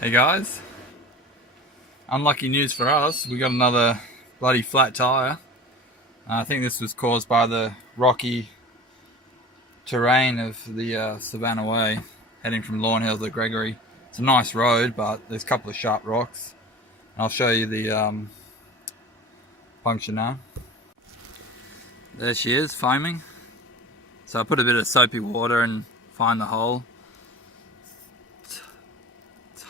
Hey guys, unlucky news for us, we got another bloody flat tyre. I think this was caused by the rocky terrain of the Savannah Way, heading from Lawn Hill to Gregory. It's a nice road, but there's a couple of sharp rocks. I'll show you the puncture now. There she is, foaming. So I put a bit of soapy water and find the hole.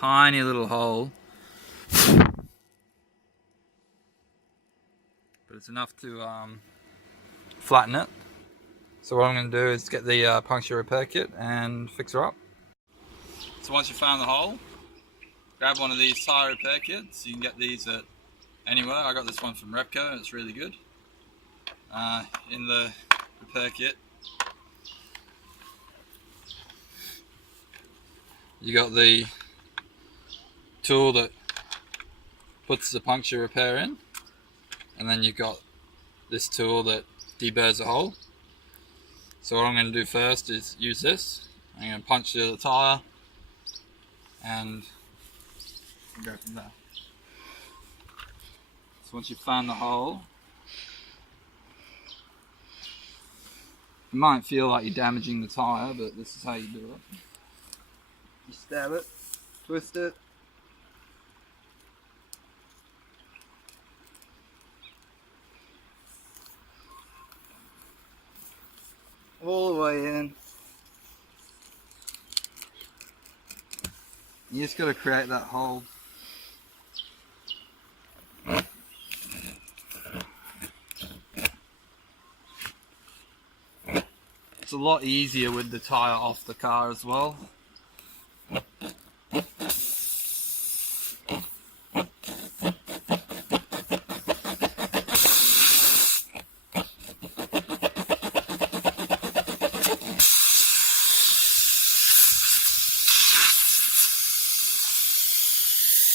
Tiny little hole, but it's enough to flatten it. So what I'm going to do is get the puncture repair kit and fix her up. So once you've found the hole, grab one of these tyre repair kits. You can get these at anywhere. I got this one from Repco and it's really good. In the repair kit, you got the tool that puts the puncture repair in, and then you've got this tool that deburrs the hole. So what I'm going to do first is use this. I'm going to puncture the tyre and go from there. So once you've found the hole, you might feel like you're damaging the tyre, but this is how you do it. You stab it, twist it, all the way in. You just got to create that hole. It's a lot easier with the tyre off the car as well.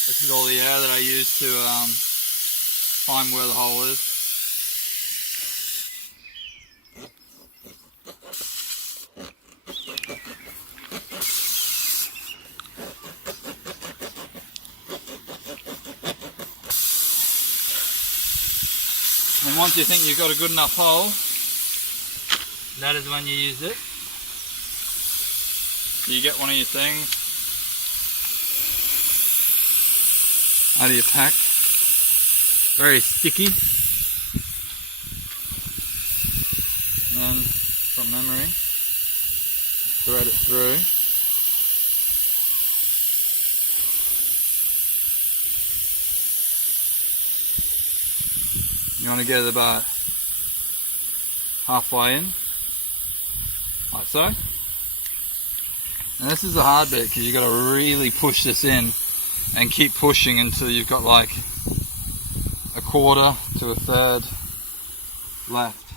This is all the air that I use to find where the hole is. And once you think you've got a good enough hole, that is when you use it. So you get one of your things out of your pack. Very sticky. And then from memory, thread it through. You want to get it about halfway in, like so. And this is the hard bit because you've got to really push this in and keep pushing until you've got like a quarter to a third left.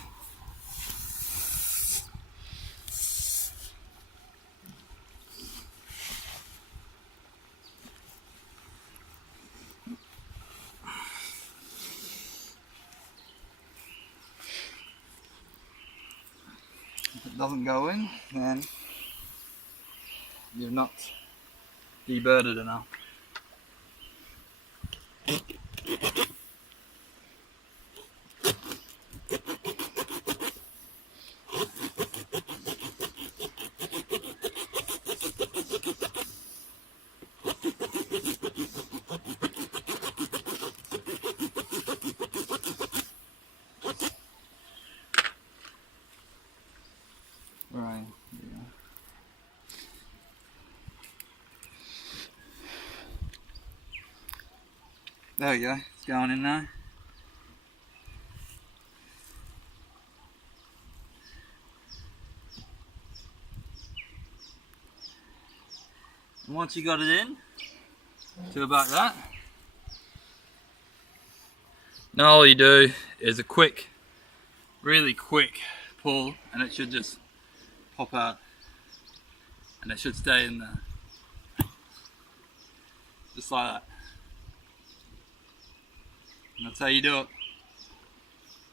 If it doesn't go in, then you've not deburred it enough. Right. Yeah. There we go, it's going in now. And once you got it in to about that, now all you do is a quick, really quick pull, and it should just pop out, and it should stay in there, just like that. And that's how you do it.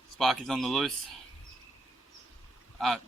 Sparky's on the loose. Out.